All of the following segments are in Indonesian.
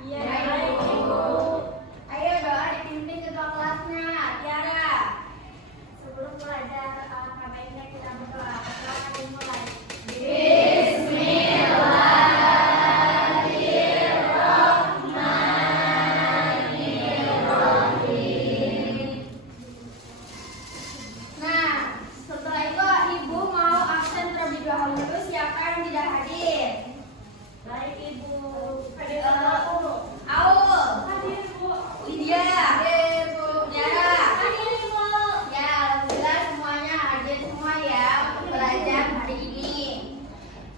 Iya, Ibu. Ayo doa dipimpin ketua kelasnya, Tiara. Sebelum belajar KBM kita berdoa. Silakan dimulai. Nah, setelah itu Ibu mau absen terlebih dahulu. Siapa yang tidak hadir? Baik, Ibu. Hadir Aul. Hadir, Bu. Lydia. Hadir, Bu. Tiara. Hadir, Ibu. Ya, alhamdulillah semuanya hadir semua ya untuk belajar hari ini.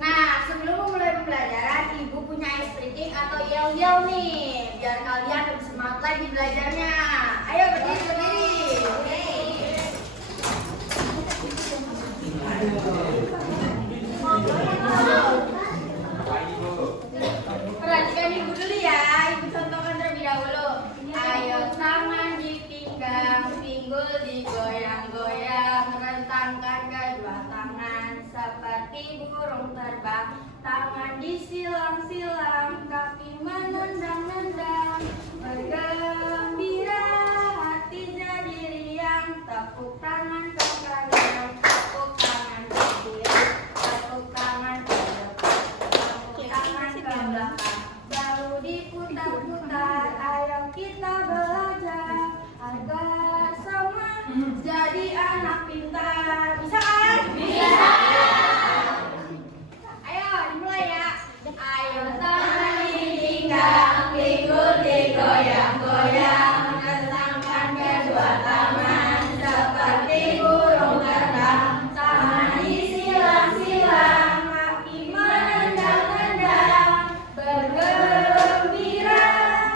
Nah, sebelum memulai pembelajaran, Ibu punya ice breaking atau yel-yel nih, biar kalian lebih semangat lagi belajarnya. Ayo berdiri. Perhatikan Ibu dulu ya, Ibu contohkan terlebih dahulu. Ayo tangan dipinggang, pinggul digoyang-goyang, rentangkan kedua tangan seperti burung terbang. Tangan disilang-silang, kaki menendang-nendang, bergembira, hati jadi riang. Tepuk tangan ke kanan, tepuk tangan ke kiri, tepuk tangan ke depan, tepuk tangan ke belakang, baru diputar-putar. Ayo kita belajar agar semua jadi anak pintar. Bisa kan? Bisa. Ayo dimulai ya. Ayo tangan dipinggang, pinggul digoyang-goyang, rentangkan kedua tangan seperti burung terbang. Tangan disilang-silang, kaki menendang-nendang, bergembira,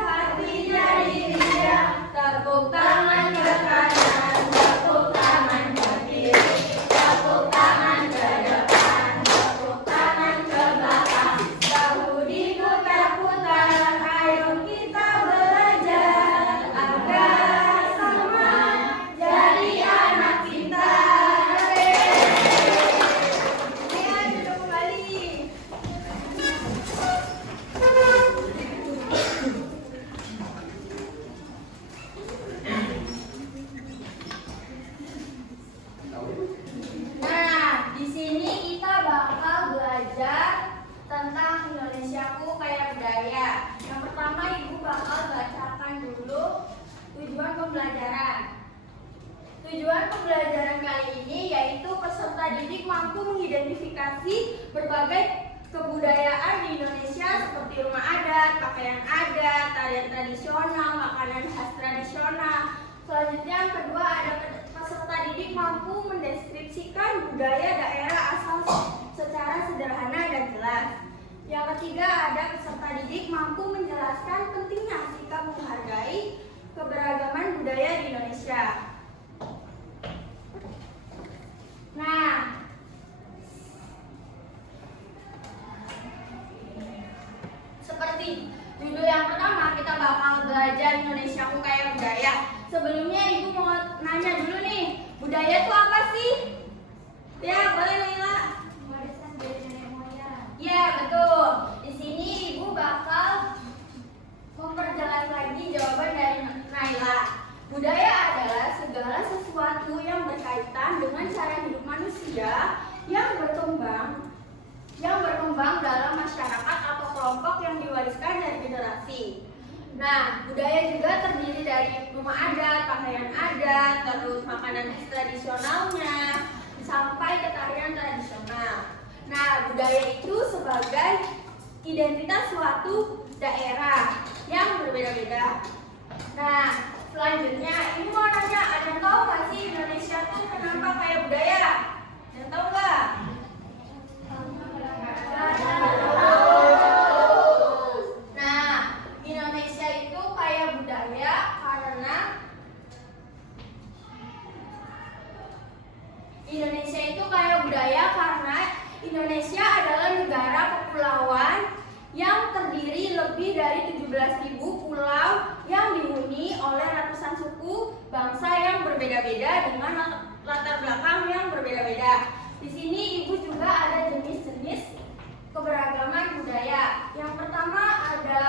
hati jadi riang. Tepuk tangan ke kanan, tepuk tangan ke kiri, tepuk tangan ke depan, tepuk tangan ke belakang, bahu diputar-putar. Ayo kita belajar agar semua jadi anak pintar. Ayo duduk kembali. Nah, di sini kita bakal belajar tentang Indonesiaku Kaya Budaya. Yang pertama, Ibu bakal bacakan dulu tujuan pembelajaran. Tujuan pembelajaran kali ini yaitu peserta didik mampu mengidentifikasi berbagai kebudayaan di Indonesia seperti rumah adat, pakaian adat, tarian tradisional, makanan khas tradisional. Selanjutnya yang kedua ada peserta didik mampu mendeskripsikan budaya daerah asal secara sederhana dan jelas. Yang ketiga ada peserta didik mampu menjelaskan pentingnya sikap menghargai keberagaman budaya di Indonesia. Nah, seperti judul yang pertama kita bakal belajar Indonesiaku Kaya Budaya. Sebelumnya Ibu mau nanya dulu nih, budaya itu apa sih? Ya, boleh Naila. Warisan dari nenek moyang. Ya, betul. Di sini Ibu bakal memperjelas lagi jawaban dari Naila. Budaya adalah segala sesuatu yang berkaitan dengan cara hidup manusia yang berkembang dalam masyarakat atau kelompok yang diwariskan dari generasi. Nah, budaya juga terdiri dari rumah adat, pakaian adat, terus makanan khas tradisionalnya, sampai ke tarian tradisional. Nah, budaya itu sebagai identitas suatu daerah yang berbeda-beda. Nah, selanjutnya ini mau nanya, ada yang tahu nggak sih Indonesia tuh kenapa kaya budaya? Ada yang tahu nggak? Nah, Indonesia itu kaya budaya karena Indonesia adalah negara kepulauan yang terdiri lebih dari 17.000 pulau yang dihuni oleh ratusan suku bangsa yang berbeda-beda dengan latar belakang yang berbeda-beda. Di sini Ibu juga ada jenis-jenis keberagaman budaya. Yang pertama ada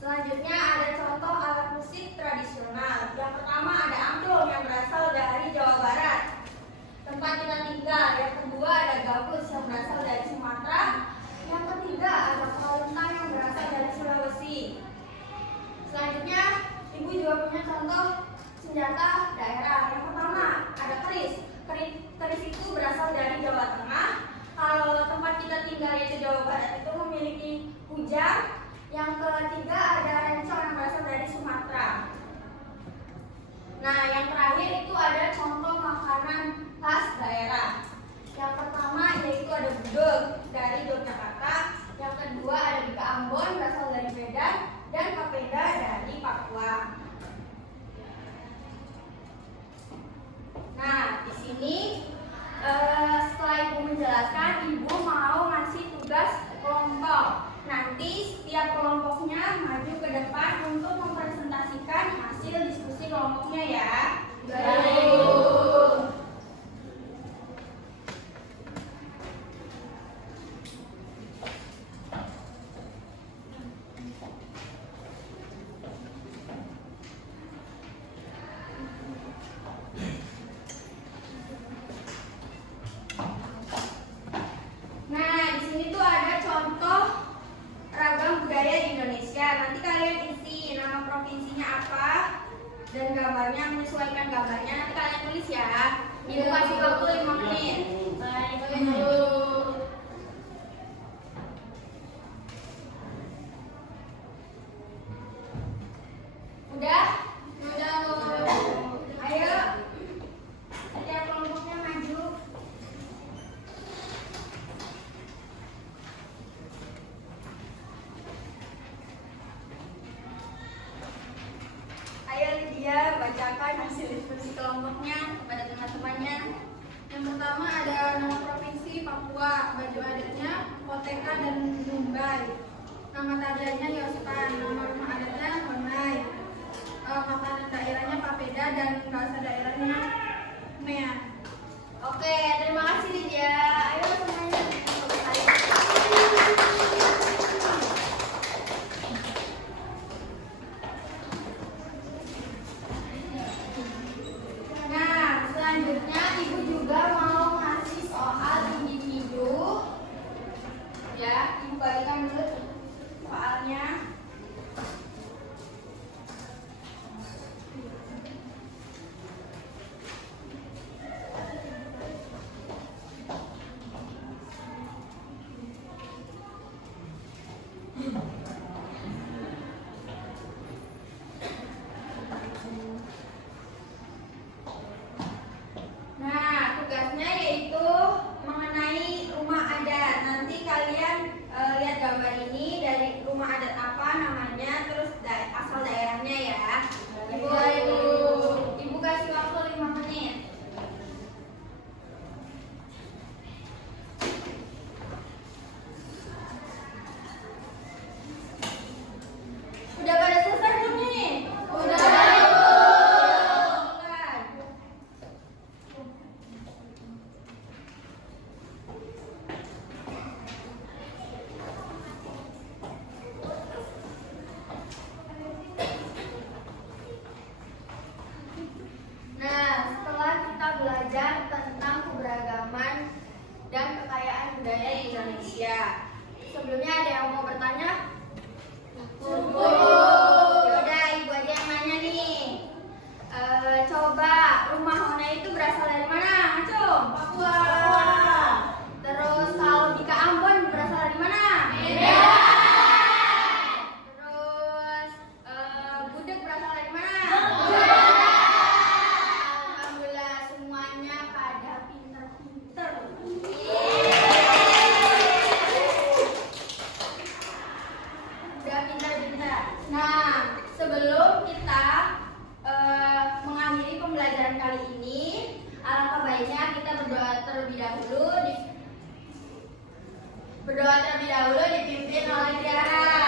Selanjutnya ada contoh alat musik tradisional. Yang pertama ada angklung yang berasal dari Jawa Barat, tempat kita tinggal. Yang kedua ada gambus yang berasal dari Sumatera. Yang ketiga ada kolintang yang berasal dari Sulawesi. Selanjutnya ibu juga punya contoh senjata daerah. Yang pertama ada keris. Keris itu berasal dari Jawa Tengah. Kalau tempat kita tinggal yaitu Jawa Barat itu memiliki kujang. Yang ketiga ada rencong yang berasal dari Sumatera. Nah, yang terakhir itu ada contoh makanan khas daerah. Yang pertama yaitu ada gudeg dari Yogyakarta. Yang kedua ada bika Ambon berasal dari Medan, dan papeda dari Papua. Nah, di sini setelah ibu menjelaskan, ibu mau ngasih tugas kelompok. Nanti setiap kelompoknya maju ke depan untuk mempresentasikan hasil diskusi kelompoknya ya. Baik. Nah, di sini tuh ada contoh ragam budaya di Indonesia. Nanti kalian isi nama provinsinya apa dan gambarnya, menyesuaikan gambarnya. Nanti kalian tulis ya. Ibu kasih waktu 5 menit. Baik. Udah? Udah. Ayo. Setiap kelompoknya maju. Ayo Lydia, bacakan hasil diskusi kelompoknya kepada teman-temannya. Yang pertama ada nama provinsi Papua, baju adatnya Koteka dan Dumbai. Nama tariannya Yospan, nama rumah adatnya Honai. Makanan daerahnya papeda dan bahasa daerahnya Mea. Oke, terima kasih Lydia. Ayo semuanya. Nah, selanjutnya ibu juga mau ngasih soal individu. Ya, ibu bagikan dulu soalnya. Nah, tugasnya yaitu mengenai rumah adat. Nanti kalian lihat gambar ini, dari rumah adat apa namanya, terus asal daerahnya ya. Ibu kasih waktu 5 menit. Udah pada selesai belum nih? Udah. Nah, setelah kita belajar tentang keberagaman dan kekayaan budaya di Indonesia, sebelumnya ada yang mau bertanya? Yaudah, ibu aja yang nanya nih. Coba rumah Honai itu berasal dari mana? Acung? Papua. Terus kalau Bika Ambon berasal dari mana? Medan. Terus gudeg berasal dari mana? Alhamdulillah, semuanya pada pinter-pinter. Udah pinter-pinter. Nah, sebelum kita mengakhiri pembelajaran kali ini, alangkah baiknya kita berdoa terlebih dahulu dipimpin oleh Tiara.